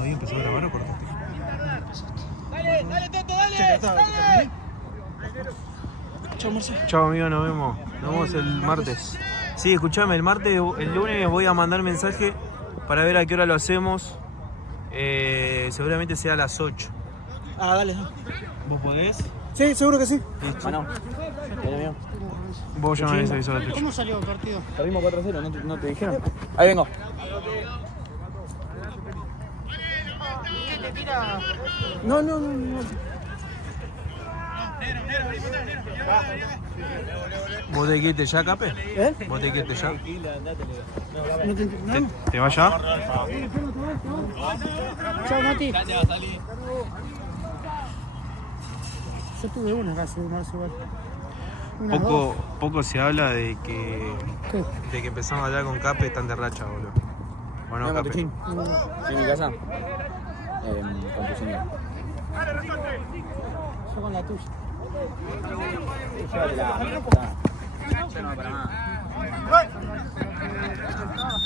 ¿Todavía empezó a grabar o cortaste? Dale, Toto, dale. Chao, Marcelo. Chao, amigo, nos vemos. Nos vemos el martes. Sí, escuchame, el lunes voy a mandar mensaje para ver a qué hora lo hacemos. Seguramente sea a las 8. Ah, dale. ¿Vos podés? Sí, seguro que sí. Listo. Bueno. Dale, amigo. Vos ya me habéis avisado a la ¿Cómo salió el partido? Perdimos 4-0, ¿no te dijeron? Ahí vengo. ¿Qué te tira? No. ¿Vos te quieres ya, Cape? ¿Eh? ¿Vos te quieres ya? ¿No te entendemos? ¿Te vas ya? Chao, Mati. Yo tuve una casi de marzo igual. Poco se habla de que ¿Qué? empezamos a hablar con Cape, están de racha, boludo. Bueno, Llama Cape. Tuchín. En mi casa. Con tu señor. Yo con la tuya. Ya no va para más.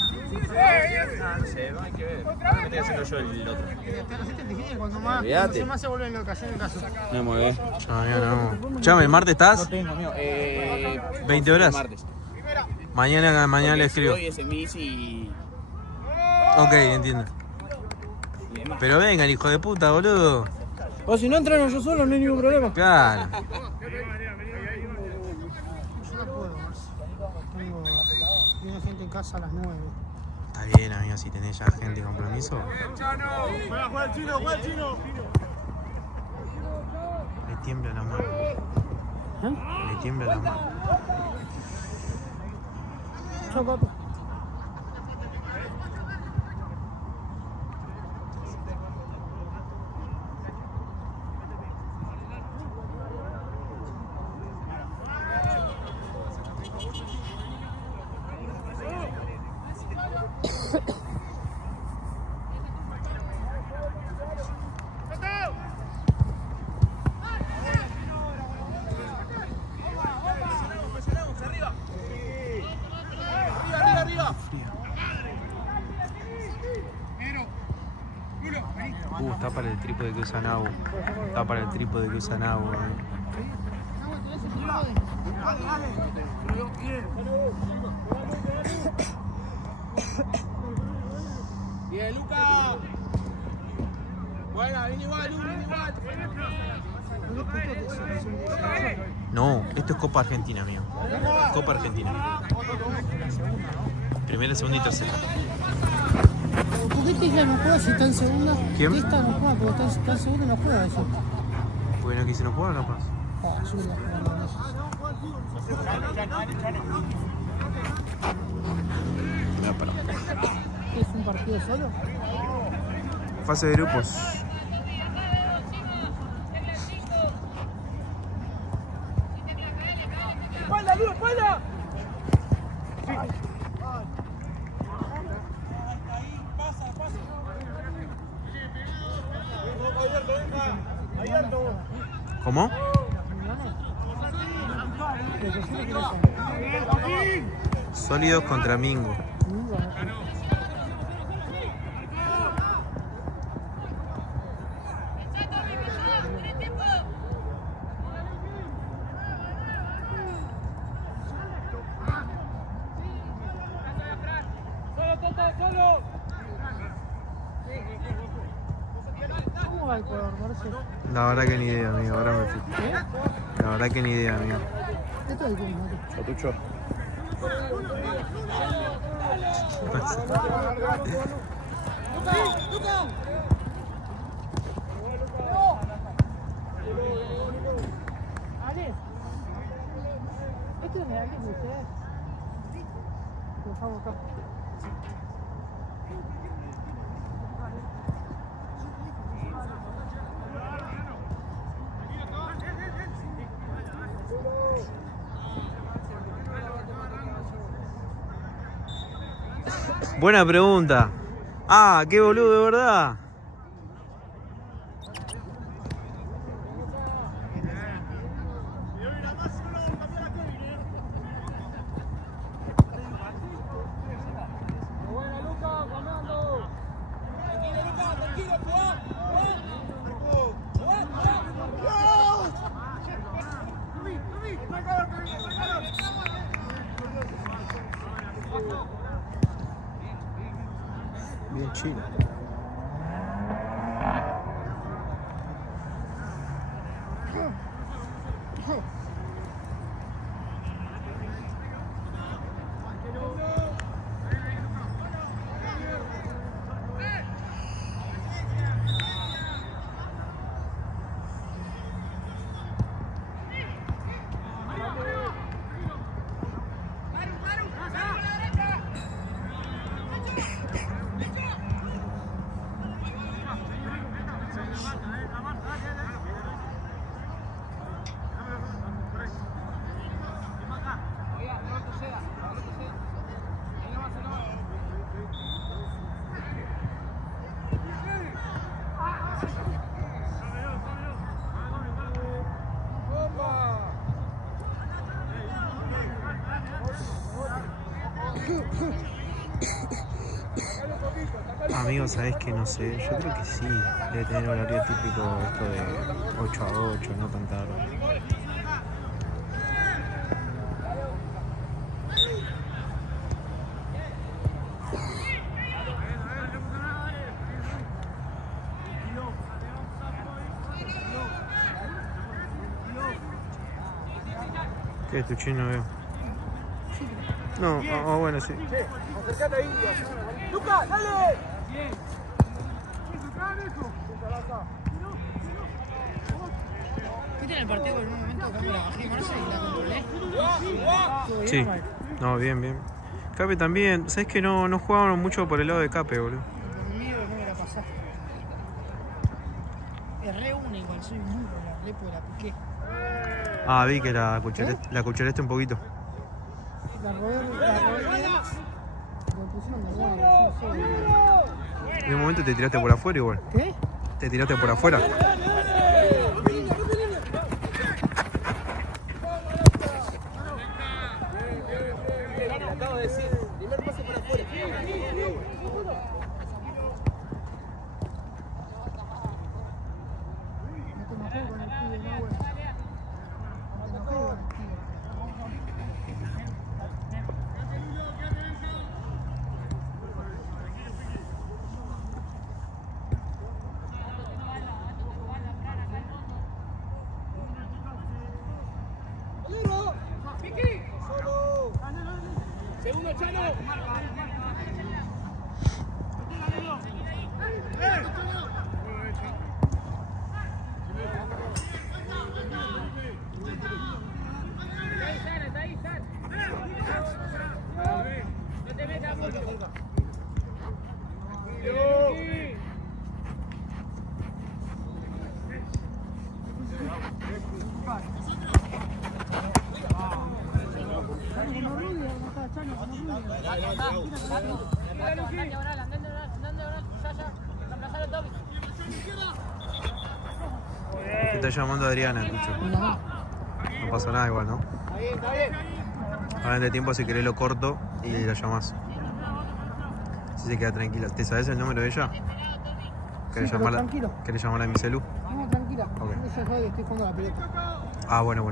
No sé, hay que ver. Ahora me estoy haciendo yo el otro. Te lo hiciste difícil cuando más, Olvídate. más se vuelven locas en el caso. No me mueve. Chao, amigo, nos vemos. Chame, ¿el martes estás? tengo, amigo. 20 horas. Martes. Mañana le escribo. Hoy es en bici y Ok, entiendo. demás. Pero vengan, hijo de puta, boludo. O si no entreno yo solo, no hay ningún problema. Claro. Yo no puedo más. Tengo gente en casa a las 9. Está bien, amigo, si tenés ya gente y compromiso. Juega el chino. Me tiembla la mano. Me tiembla la mano. Chao, papá. Está para el trípode que usa Nau. Está para el trípode que usa Nau. Bien, Luca. Buena, viene igual. No, esto es Copa Argentina, amigo. Copa Argentina. Primera, segunda y tercera. ¿Por qué Tisla no juega si está en segunda? ¿Quién? Tisla no juega porque está en segunda y no juega eso. Porque no quisieron jugar, capaz. Yo voy a jugar con eso. ¿Es un partido solo? Fase de grupos. ¡Espalda, Lu, espalda! ¿Cómo? Sólidos contra Mingo. ¿Cómo va el color, Marcelo? La verdad que ni idea, amigo. Ahora me fijo. La verdad que ni idea, amigo. Esto es el mismo. Chatucho. Ale, ¿esto es de alguien de ustedes? Lo dejamos acá. Buena pregunta. Ah, qué boludo, de verdad. Bien chino. Amigos, ¿sabés que no sé? Yo creo que sí. Debe tener horario típico esto de 8 a 8, no tan tarde. ¿Qué es tu chino, veo? No, bueno, sí. Acercate ahí. ¡Lucas, dale! ¿Viste en el partido en un momento que me la bajé marcha y la controlé? Sí. No, bien. Cape también. ¿Sabés que no jugaban mucho por el lado de Cape, boludo? Conmigo no me la pasaste. Erré una igual, soy muy buena, le la piqué. Ah, vi que la cuchareaste un poquito. La rodé, me pusieron de nuevo, yo no sé. En un momento te tiraste por afuera igual. ¿Qué? Te tiraste por afuera. Acabo de decir, primer pase para afuera. No te enojé con el pibe, no, güey. No te enojé con el pibe. Segundo, Chano. Te está llamando Adriana, escucho. No pasa nada igual, ¿no? Ahora de tiempo si querés lo corto y la llamás. Si se queda tranquila. ¿Te sabes el número de ella? ¿Querés Sí, llamarla? tranquilo. ¿Querés llamarla a mi celu? No, tranquila. Ok. Ella sabe que estoy jugando a la pelota. Ah, bueno.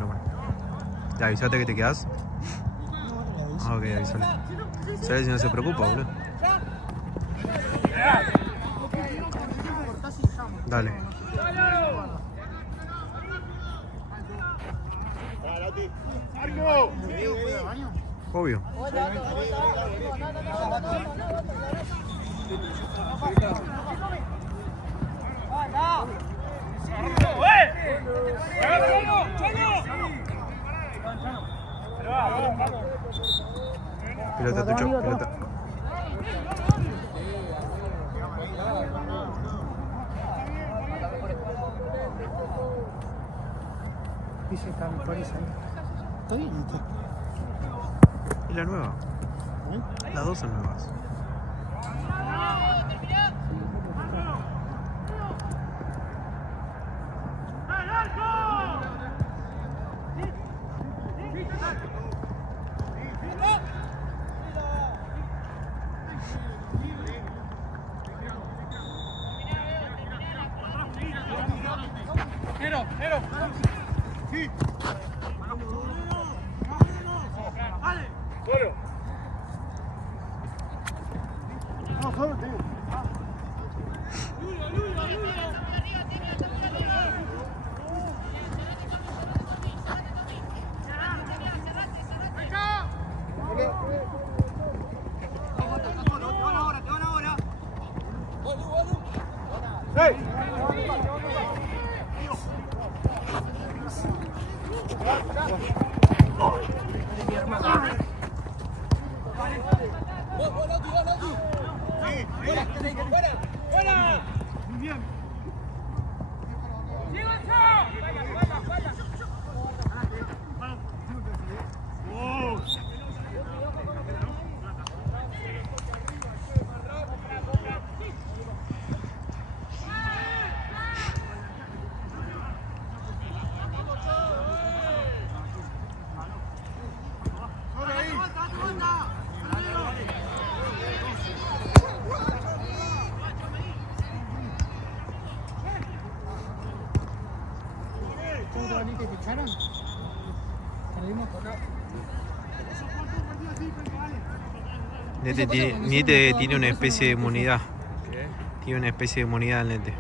¿Le avisaste que te quedás? No, le aviso. Ah, ok, avísale. ¿Sabes si no se preocupa, boludo? Cortás y llamo. Dale. Obvio. Pelota, Tucho, pelota. Dice que me parece. ¿Está bien? ¿No? ¿Y la nueva? Las dos son nuevas. ¿Te ficharon? Salimos por acá. Nete tiene una especie de inmunidad. ¿Qué? Tiene una especie de inmunidad al Nete.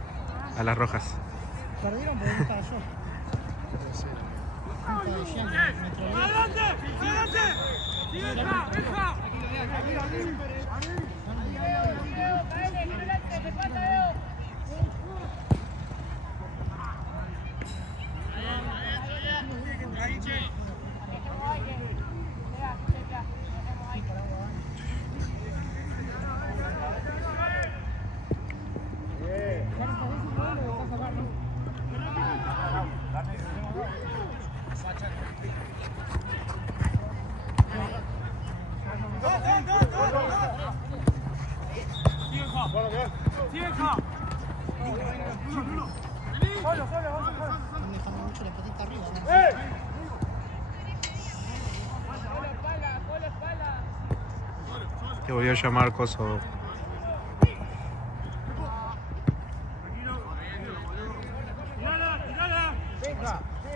A las rojas. Perdieron porque no estaba yo. No estaba Jean, me troleó. Están dejando mucho la patita arriba, ¿no? Te volvió a llamar Coso.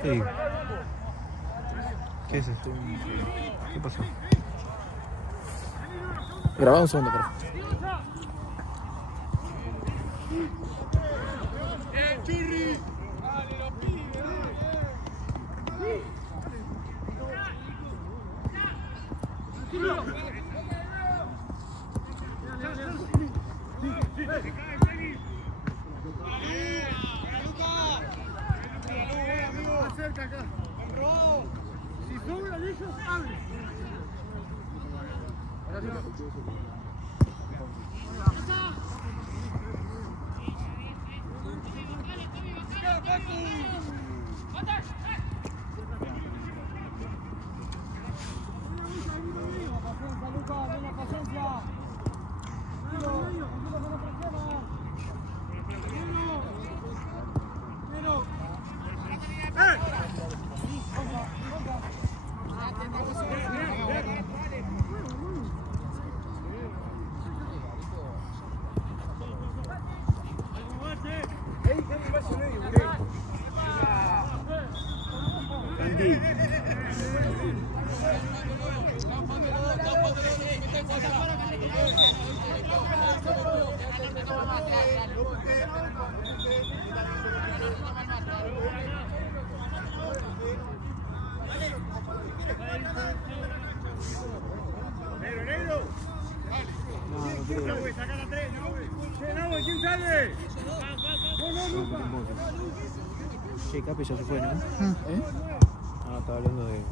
Sí. ¿Qué es esto? ¿Qué pasó? Grabá un segundo, por favor. Si sobran ellos, abre. Che, Capi ya se fue, ¿no? ¿Eh? Ah, estaba hablando de...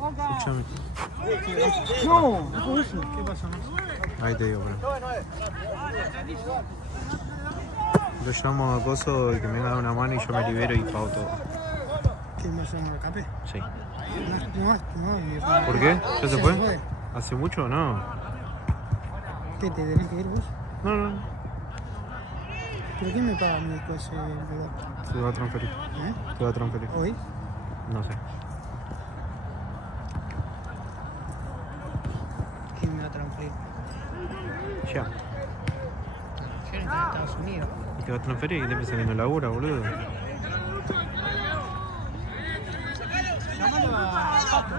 Escúchame. No, no fue eso. ¿Qué pasó? Ahí te digo, pero... Yo llamo a Coso y que me venga a dar una mano y yo me libero y pago todo. ¿Qué más llama el Cape? Sí. No. ¿Por qué? ¿Ya se Se fue? fue. ¿Hace mucho o no? ¿Qué, te tenés que ir vos? No. ¿Pero quién me paga mi coche el reloj? Se va a transferir. ¿Eh? Se va a transferir. ¿Hoy? No sé. ¿Quién me va a transferir? Ya. Estados Unidos. Y te vas a transferir y te empiezan saliendo labura, boludo. Llámalo a Pato.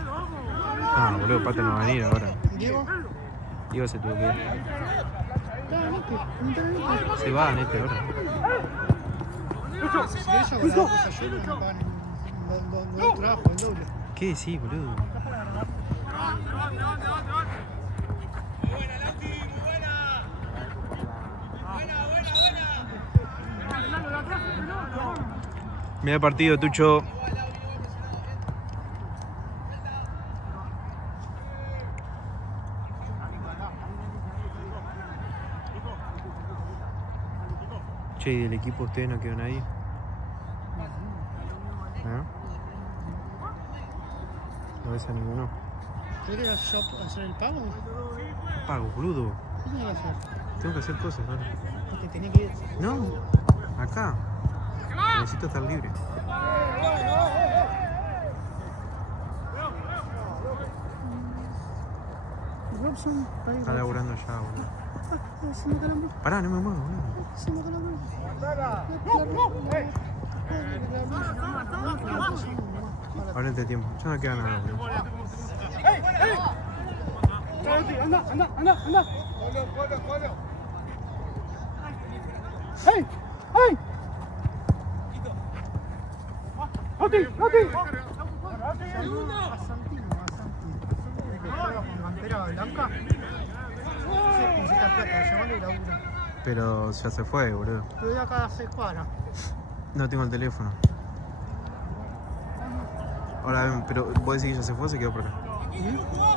Ah, boludo, Pato no va a venir ahora. Diego. Diego se tuvo que ir. Nete. Se va, Nete, ahora. Si querés yo con la cosa yo no pagan el trabajo, el doble. ¿Qué decís, boludo? Mira el partido, Tucho. Che, ¿y del equipo ustedes no quedó nadie? ¿Ah? ¿No ves a ninguno? ¿Querés ir al shop a hacer el pago? Pago, boludo. ¿Qué tenés que hacer? Tengo que hacer cosas ahora. Porque tenés que ir. No, acá. Necesito estar libre. Robson, para ir. Está laburando ya, boludo. Se me calambró. Pará, no me muevo, boludo. Se me calambró. Ahora este tiempo. Ya no queda nada, boludo. Anda. ¡Hey! ¡Hey! ¡Oti! A Santino. Que juega con bandera blanca. Sí, necesita plata, llamalo y labura. Pero ya se fue, boludo. Pero de acá a 6 cuadras. No tengo el teléfono. Ahora ven, pero vos decís que ya se fue o se quedó por acá.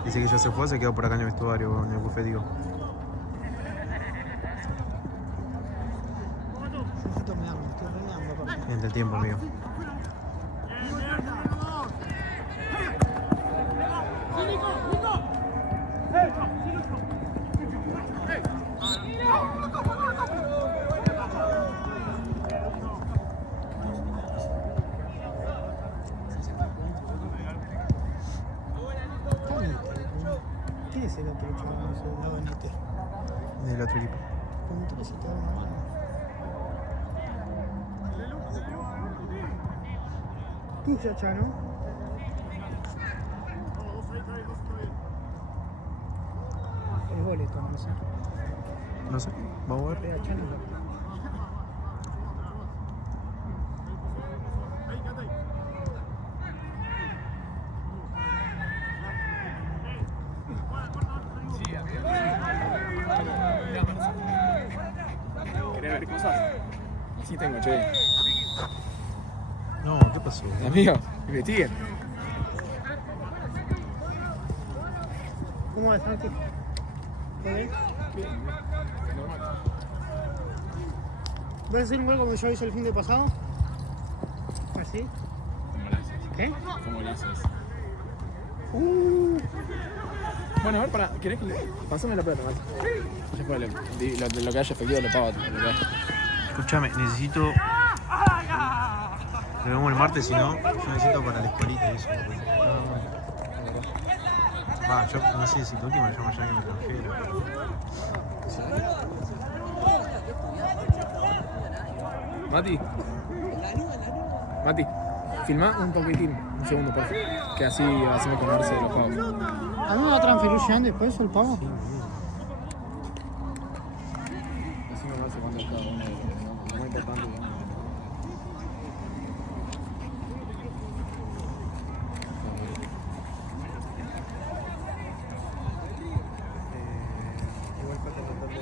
Dice que ya se fue o se quedó por acá en el vestuario, en el buffet, digo. Necesito me estoy meando, papá. Entre el tiempo, amigo. ¿Qué es el otro chaval? No sé, la Benítez. Del otro equipo. Como 13 te da una mano. Tuya, Chano. El boleto, no sé. No sé, vamos a ver. Era Chano. ¿Querés ver cosas? Sí tengo, che. No, ¿qué pasó? Amigo, investiguen. ¿Cómo va, Santi? ¿Todo bien? ¿Vas a hacer un gol como yo hice el fin de pasado? ¿Así? ¿Qué? ¿Cómo lo haces? Bueno, a ver, para, ¿querés que le... Pásame la plata, Mati. Ya fue, lo que haya efectivo lo pago. Escúchame, necesito. Lo vemos el martes, si no, yo necesito para la escuelita y eso. Va, yo no sé si tu última llama ya que me transfiero. Mati, filmá un poquitín, un segundo, por favor. Que así hacemos con Marce de los pagos. ¿A mí me va a transferir ya después el pago? Así me hace cuando cada uno, lo más importante, digamos. Igual falta tratando de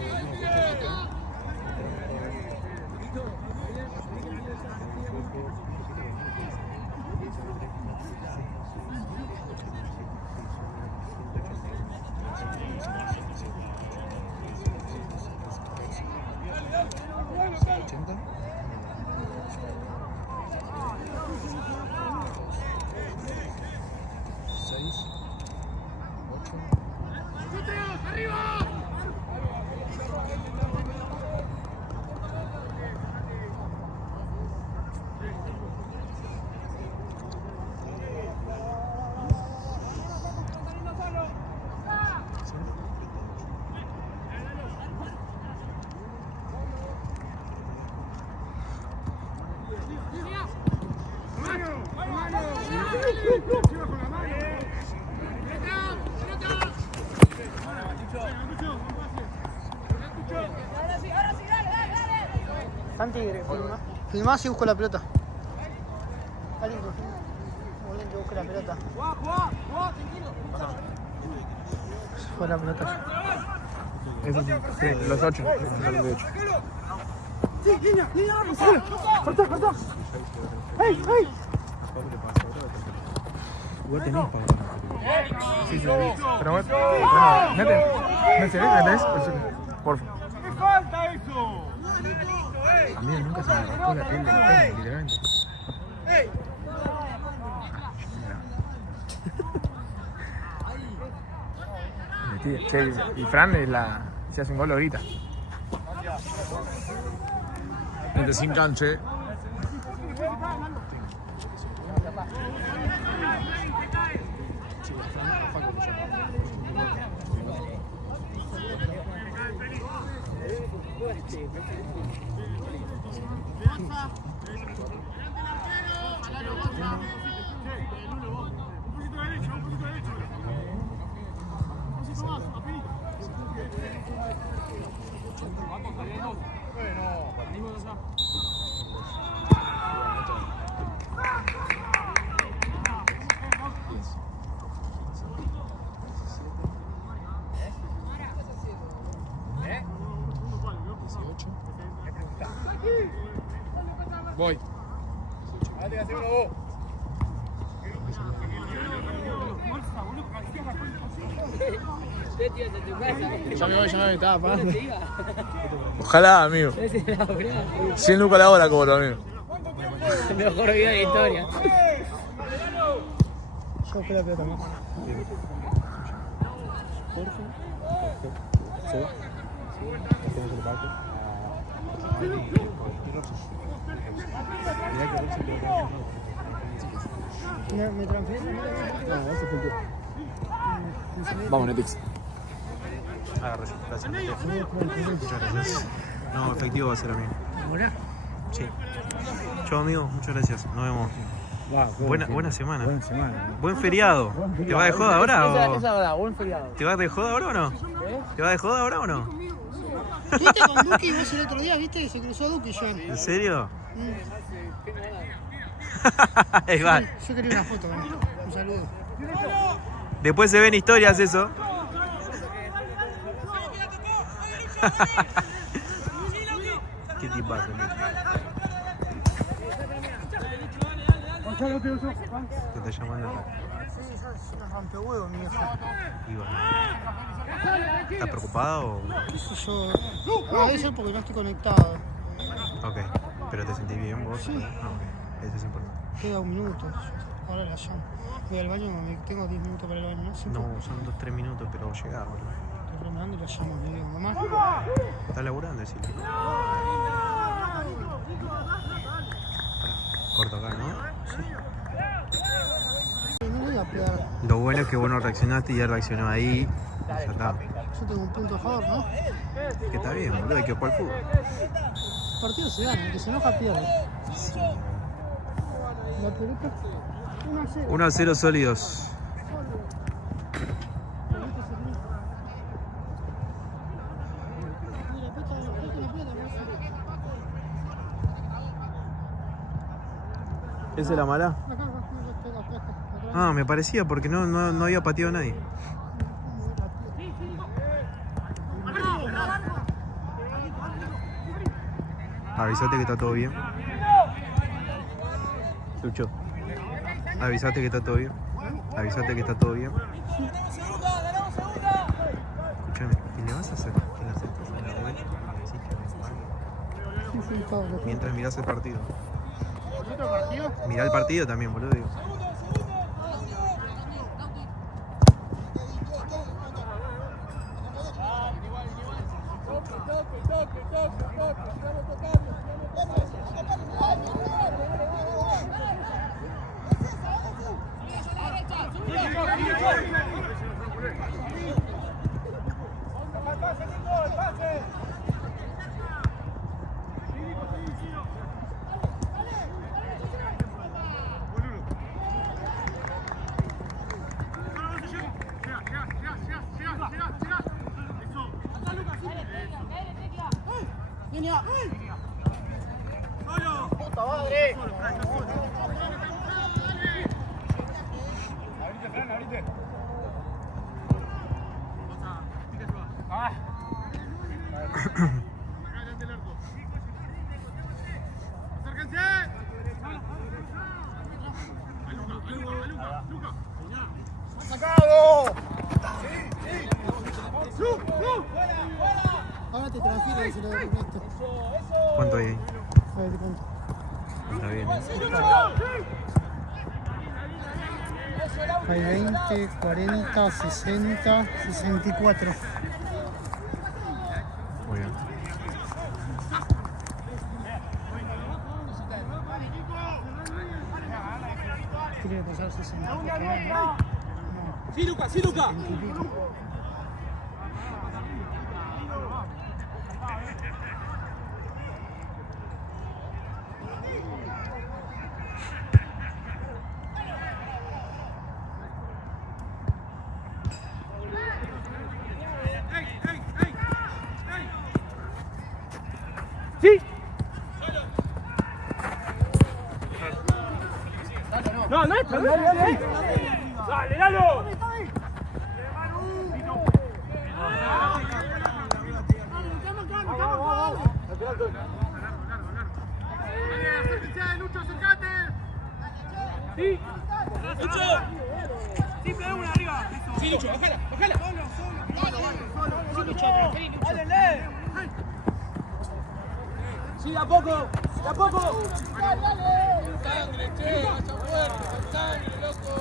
Santi, filmá si busco la pelota. Alguien que filme. Muy bien, yo busque la pelota. Se fue la pelota. Esos sí, los 8. Los de 8. Sí, niña, vamos, sale. Corta. ¡Hey! Igual tenés para. Sí. Pero bueno, mete. ¿Metés? Porfa. ¿Qué falta eso? A mí nunca se me raspó la piel del pelo, literalmente. Mira. Che, y Fran es se hace un gol ahorita. Gente sin canche. Voy. Ya me voy, estaba pagando. Ojalá, amigo. 100 lucas la hora cobro, amigo. El mejor video de la historia. Yo busqué la pelota, ¿no? ¿Me transferís? Vamos, Netix. Agarra, gracias. Muchas gracias. No, efectivo va a ser, amigo. ¿Ahora? Sí. Chao, amigo. Muchas gracias. Nos vemos. Buena semana. Buena semana. Buen feriado. ¿Te vas de joda ahora o...? Esa verdad, buen feriado. ¿Te vas de joda ahora o no? ¿Te vas de joda ahora o no? ¿Viste con Duki vos el otro día? ¿Viste? Se cruzó Duki ya. ¿En serio? Ahí va. Yo quería una foto, ¿no? Un saludo. Después se ven historias eso. Qué tipazo. ¿Te está llamando? Sí, es una rompehuevo, mi hija. ¿Estás preocupado o...? ¿Qué sé yo? Debe ser porque no estoy conectado. Ok. ¿Pero te sentís bien vos? Sí. Ah, ok. Eso es importante. Queda un minuto. Ahora la llamo. Voy al baño, tengo 10 minutos para el baño, ¿no? ¿Cinco? No, son 2-3 minutos, pero llegás, boludo. Estoy remando y la llamo. Le digo, mamá. ¿Estás laburando, decirle? Corto acá, ¿no? No voy a pegar. Lo bueno es que vos no reaccionaste y ya reaccionó ahí. Ya está. Yo tengo un punto a favor, ¿no? Que está bien, boludo, hay que jugar al fútbol. El partido se gana, el que se enoja pierde. La pelota 1-0. 1-0 sólidos. ¿Esa es la mala? Ah, me parecía porque no había pateado a nadie. Avisate que está todo bien. Lucho. Avisate que está todo bien. Avisate que está todo bien. Escúchame, ¿qué le vas a hacer? ¿Qué le haces? Mientras mirás el partido. ¿Otro partido? Mirá el partido también, boludo. Digo. ¡Puta madre! Ahora te transfiero y se lo devuelve. ¿Cuánto hay ahí? A ver, te cuento. Está bien, ¿eh? Hay 20, 40, 60, 64. Muy bien. Quiere pasar 60. ¡Sí, Luca! ¡Sí, Luca! ¡Sí! No, no es, dale, dale. Dale, Lalo. Lucho, acercate. Sí. Lucho. Simple una arriba. Sí, Lucho, bájala, bájala. Sí, Lucho, dale. Sí, de a poco, de a poco. Sangre, che, vaya fuerte, sangre, loco.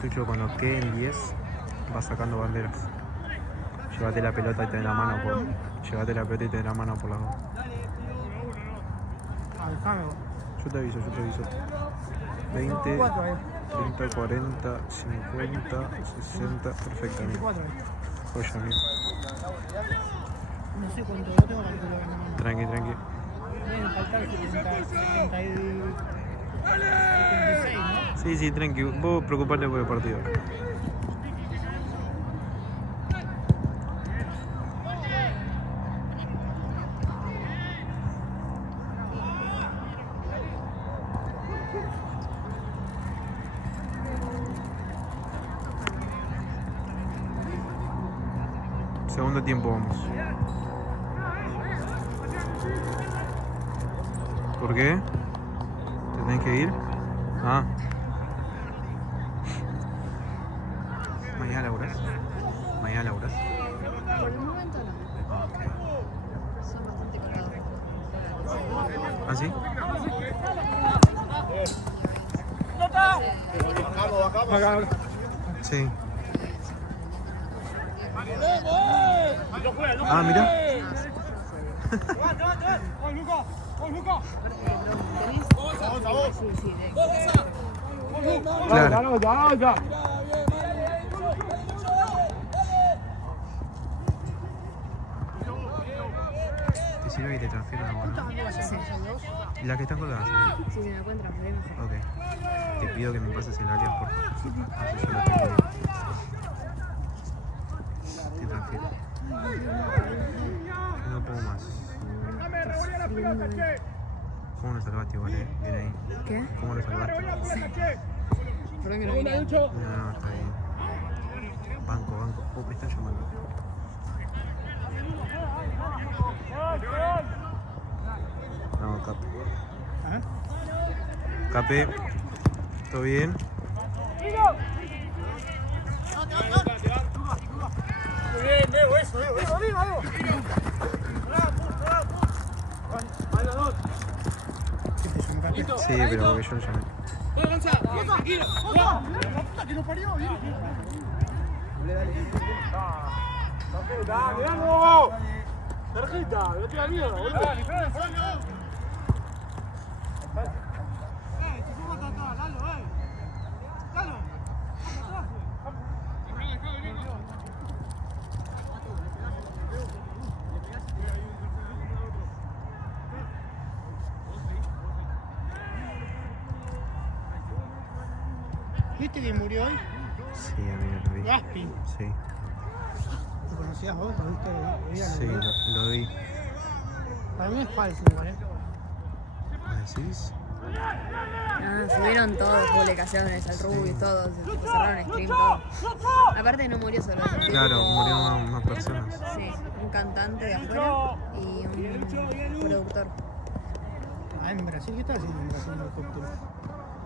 Tucho cuando queden 10 va sacando banderas. Llévate la pelota y ten la mano por. Llévate la pelota y ten la mano por las dos. Déjame vos. Yo te aviso, 20, 4 ahí. 30, 40, 50, 60, perfecto, amigo. 4 ahí. Joya, amigo. No sé cuánto tengo calculado. Tranqui, tranqui. Deben faltar 76, ¿no? Sí, sí, tranqui. Vos preocupate por el partido. Segundo tiempo vamos. ¿Por qué? ¿Te tenés que ir? Ah. ¿Mañana laburás? ¿Mañana laburás? Por el momento no. Ah, ok. Son bastante cargados. ¿Ah, sí? Sí. Ah, mira. Sí, sí, Claro. ¿Te sirve que te transfiero una mano? ¿Y la que está colgada? si me da cuenta, me mejor. Ok. Te pido que me pases el área por. Así yo lo tengo ahí. Te transfiero. Yo no puedo más. ¿Cómo lo salvaste igual, Bien ahí. ¿Qué? ¿Cómo lo salvaste? Perdón que no vine. No, está bien. Banco. Oh, me están llamando. No, Cape. Cape. ¿Todo bien? Sí, pero porque yo lo llamé. ¡Que no parió! ¡Dale, vamos! ¡Tarjeta! ¡No te da miedo, boludo! ¿Viste que murió hoy? Sí, amigo, lo vi. Gaspi. Sí, ¿Lo conocías vos? ¿Lo viste? sí, lo vi. Para mí es falso, igual, ¿eh? ¿Me decís? Subieron todos publicaciones, al Rubius, todos, cerraron stream, todo. Aparte no murió solo. Claro, murieron más personas. Sí, un cantante de afuera y un productor. Ah, en Brasil, ¿qué estás haciendo en Brasil en el helicóptero?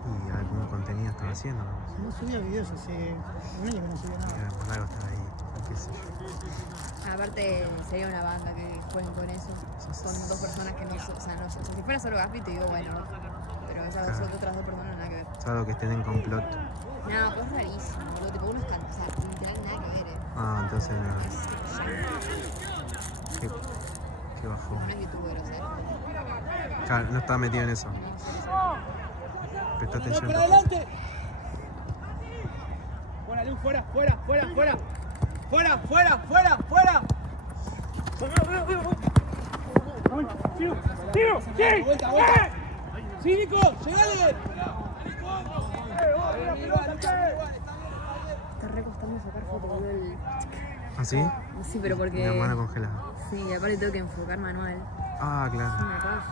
Y algún contenido estaba haciendo, ¿no? No subía videos hace un año que no subía nada. Por algo estaba ahí, qué sé yo. Aparte sería una banda que jueguen con eso, con dos personas que no son, o sea, no son. Si fuera solo Gaspi te digo, bueno, pero esas otras dos personas nada que ver. Salvo que estén en complot. No, pues es rarísimo, boludo, tipo uno es o sea, literal nada que ver, Ah, entonces no. Es Qué bajón. un youtuber, o sea. Claro, no estaba metido en eso. Presta atención. ¡Para adelante! Buena, Luz, fuera, fuera, fuera, fuera. ¡Fuera, fuera, fuera, fuera! ¡Vuelta, vuelta! ¡Sí, Nico! ¡Llegale! Está re costando sacar foto, boludo. ¿Ah, sí? Sí, pero porque. Una mano congelada. Sí, aparte tengo que enfocar manual. Ah, Es claro. una paja.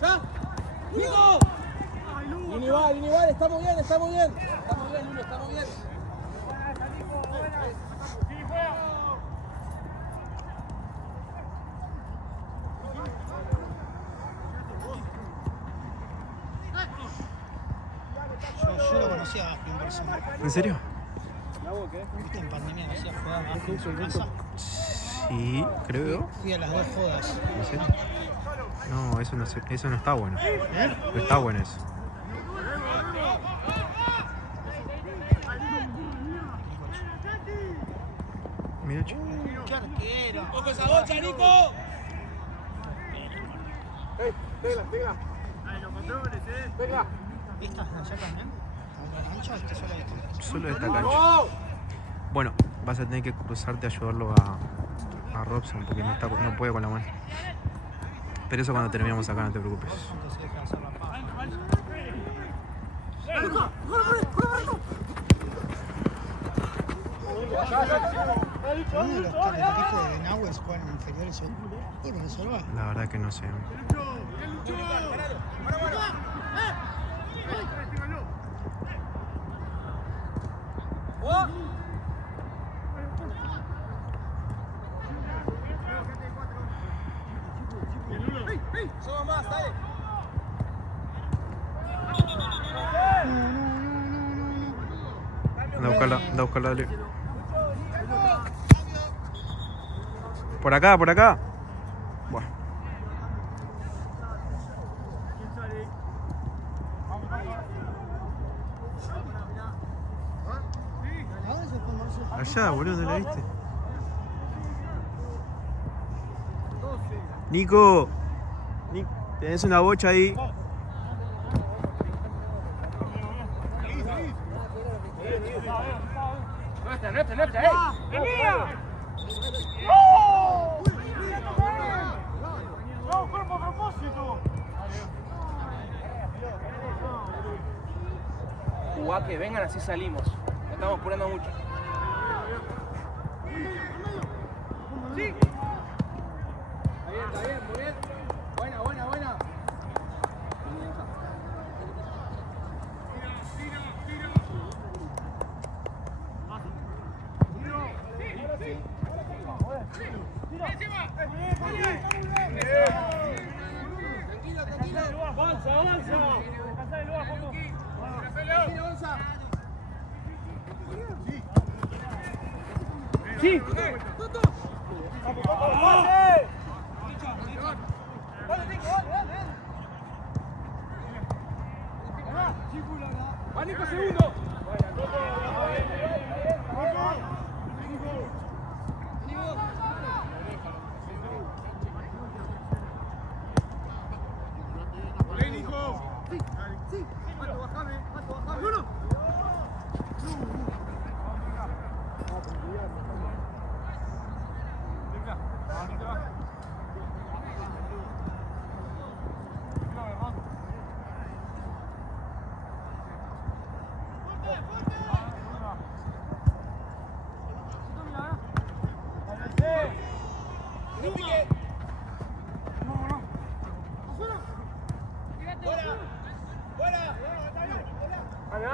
¡Ya! ¡Nico! Inival, estamos bien, estamos bien. Estamos bien, Lulo, estamos bien. Yo lo conocía a Gaspi en persona. ¿En serio? Viste, en pandemia lo hacía jugar a Gaspi en su casa. Sí, creo. Fui a las dos jodas. ¿En serio? No, eso no está bueno. No está bueno eso. Mira, che. ¡Qué arquero! ¡Ojo esa bocha, Nico! ¿Esta es allá también? ¿A la cancha o esta sola esta? Solo de esta cancha. Bueno, vas a tener que cruzarte a ayudarlo a Robson porque no puede con la mano. Pero eso cuando terminamos acá, no te preocupes. Entonces deja de hacer la paja. Uno de los que del equipo de Nahues juegan en inferiores o lo resolva. La verdad que no sé. Somos más, dale. Anda a buscarla, dale. Por acá, por acá. Bueno. ¿A dónde se fue Marcelo? Allá, boludo, ¿no la viste? Nico, tenés una bocha ahí. Nuestra, ¡ey! ¡Es mía! ¡No, fue por propósito! Jugá que vengan, así salimos. No estamos apurando mucho. ¡Sí! Está bien, muy bien. Buena. Tranquilo. Avanza. Descansa el lugar, Juanjo. Avanza. Sí. ¡Pase! ¡Va Nico segundo!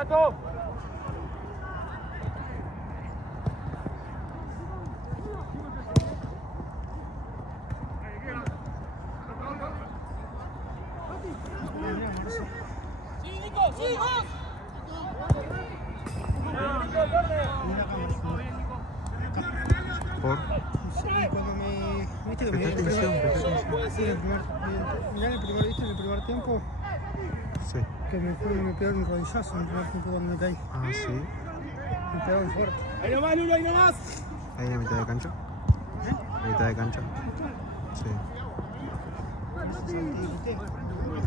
¡Renato! ¡Sí, Nico! ¡Sí, vos! ¿Por? Sí, cuando me. ¿Viste que me Presta dio atención, presta atención. Sí, mirá en el primer, ¿viste? En el primer tiempo Sí. que me pegaron un rodillazo en el primer tiempo cuando me caí. Ah, sí. Me pegaron fuerte. ¡Ahí nomás, Lulo, ahí nomás! Ahí en la mitad de cancha. En la mitad de cancha. Sí.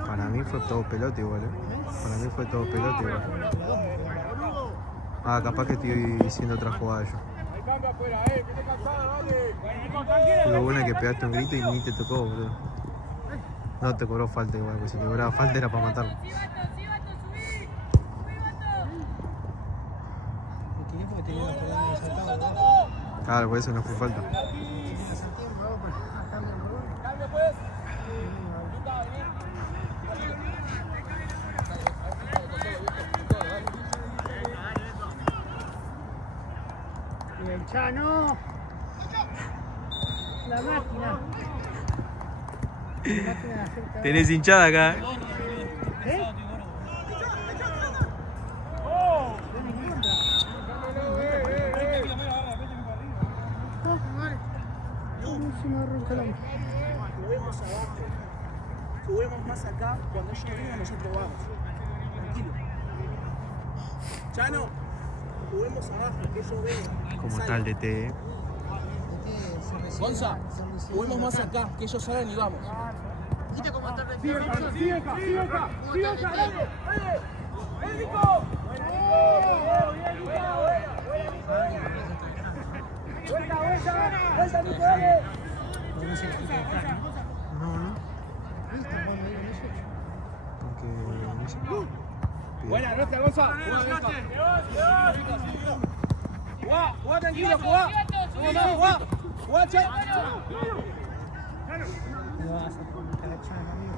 Para mí fue todo pelote igual, Para mí fue todo pelote igual. Ah, capaz que estoy diciendo otra jugada yo. Ahí cambia afuera, que te cansada, dale. Lo bueno es que pegaste un grito y ni te tocó, boludo. No te cobró falta igual, porque si te cobraba falta era para matarlo. Me tiré porque tenía la pelota de saltado. Claro, por eso no fue falta. Cambia, pues. Y el Chano. La máquina. La máquina de hacer cagada. Tenés hinchada acá. ¿Eh? Se me arranca la mano. Juguemos abajo. Juguemos más acá. Cuando ellos vengan, nosotros vamos. Tranquilo. Chano, juguemos abajo, que ellos vengan. Como tal de T. Gonza, juguemos más acá, que ellos salgan y vamos. ¿Viste cómo está ¡Sigue acá, sigue acá, sigue acá! ¡Sigue acá, dale! ¡Dale, Nico! ¡Bien, Nico! ¡Vuelta, vuelta! ¡Vuelta, Nico, dale! No, no. Porque no sé. Buena, nuestra, Gonza. Jugá, jugá tranquilo, jugá. Jugá, jugá, che. Me vas a sacar el Chano, amigo.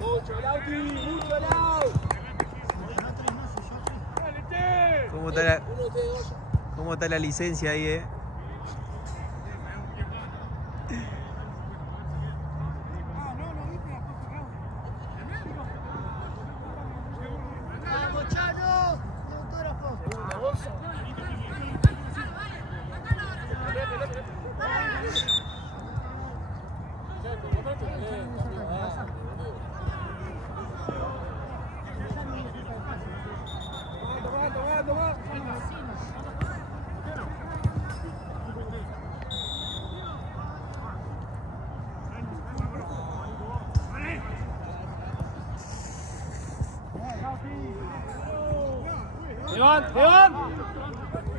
Mucho, Lauti, mucho, Lau. ¿Cómo está la licencia ahí, ¡Vamos, Chano! ¡Autógrafo! Tomá. ¡Levan!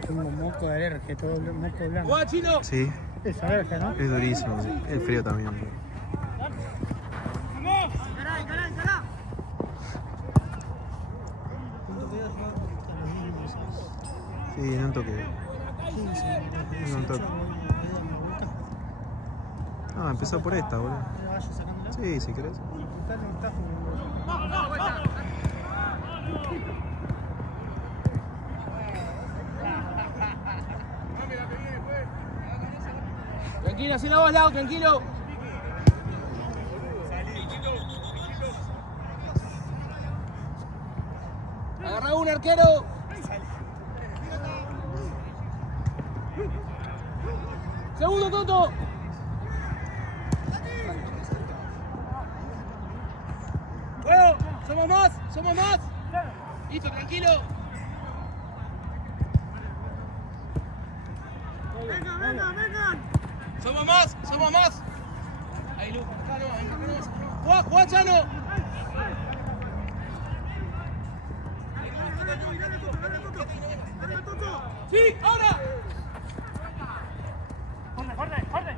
Tengo moco de alergia, todo moco blanco. ¡Jugá, Chino! Sí, Es alergia, ¿no? es durísimo. El frío también. Sí, no un toque. No un toque. Ah, empezó por esta, boludo. Sí, si querés. Tranquilo, así la voz, Lau, tranquilo. Agarra un arquero. Segundo, Toto. Bueno, somos más. Listo, tranquilo. Vengan. Somos más. Ahí, Lu, acá no. Juá, Chano. Sí, ahora. Fuerte.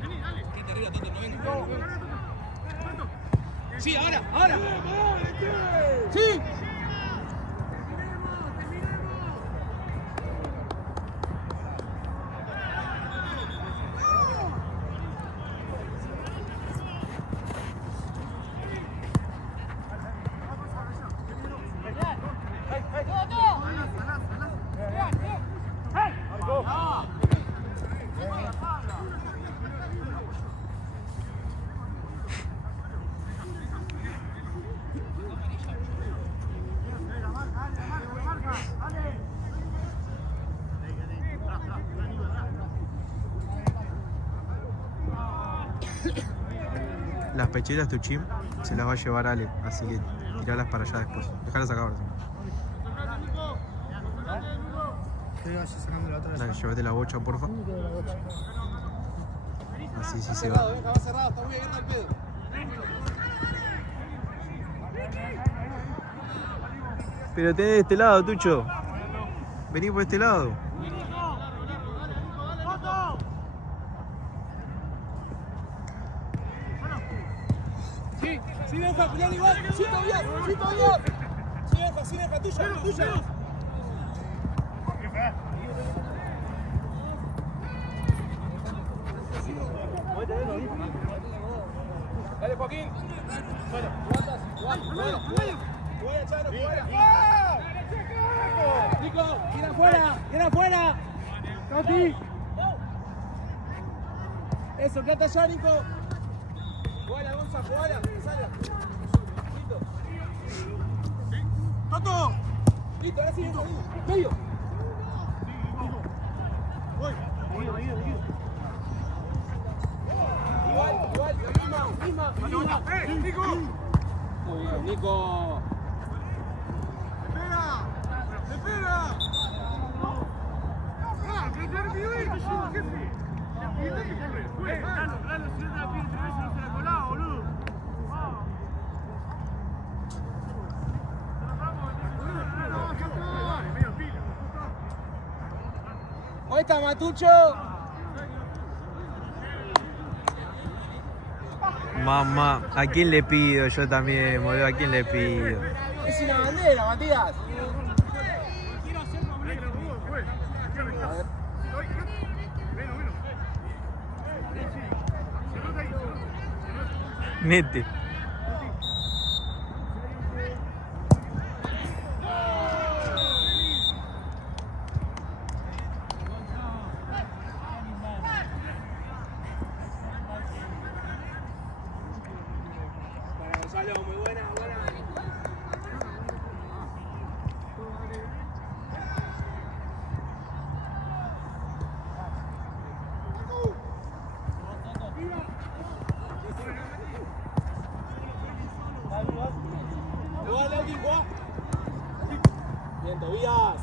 Vení, dale. Quita arriba, Toto, no venga. Sí, ahora. Sí. Las pecheras Tuchim se las va a llevar Ale, así que tiralas para allá después. Dejalas acá ahora. Yo iba sacando la otra vez. Dale, llévate la bocha, porfa. Así sí se va. Va cerrado, está muy abierto el pedo. Pero tenés de este lado, Tucho. Vení por este lado. Sí, deja, Julián, igual. Sí, todavía. Sí, deja, tuya. Dale, Joaquín. Bueno, aguantas. Fuera, Charo, fuera. Nico, gira afuera. Cati. Eso, quédate allá, Nico. Jugala, Gonza, jugala. Salga. Listo. ¡Toto! Listo, ahora sí, medio. Igual, misma. Nico. Muy bien, Nico. ¡Espera! ¿Dónde está Matucho? Mamá, ¿a quién le pido? Yo también, boludo, ¿a quién le pido? Es una bandera, Matías. Nete. Para Gonzalo, muy buena. Bien, Tobías.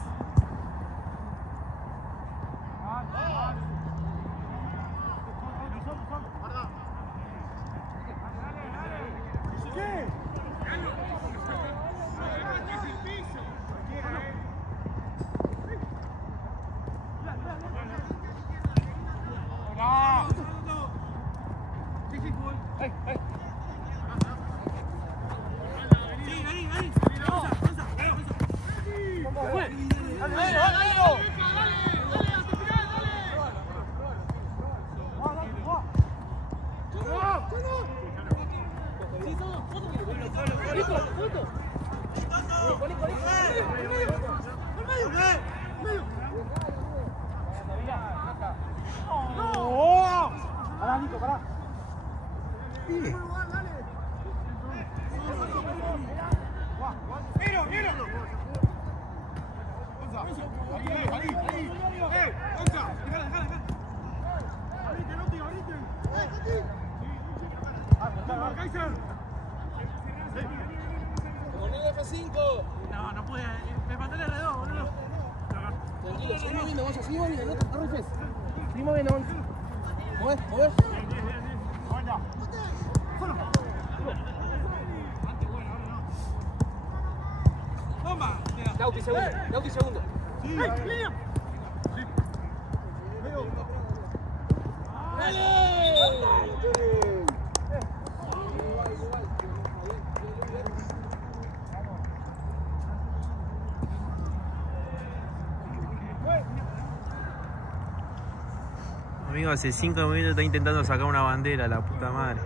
Pará, Nico, pará. Con el F5. No pude, me faltó el R2, boludo. Tranquilo, seguimos moviendo, Gonza, seguimos moviendo, no rifes. Seguimos moviendo, Gonza. Mover. Lauti segundo. Amigo, hace 5 minutos está intentando sacar una bandera, la puta madre.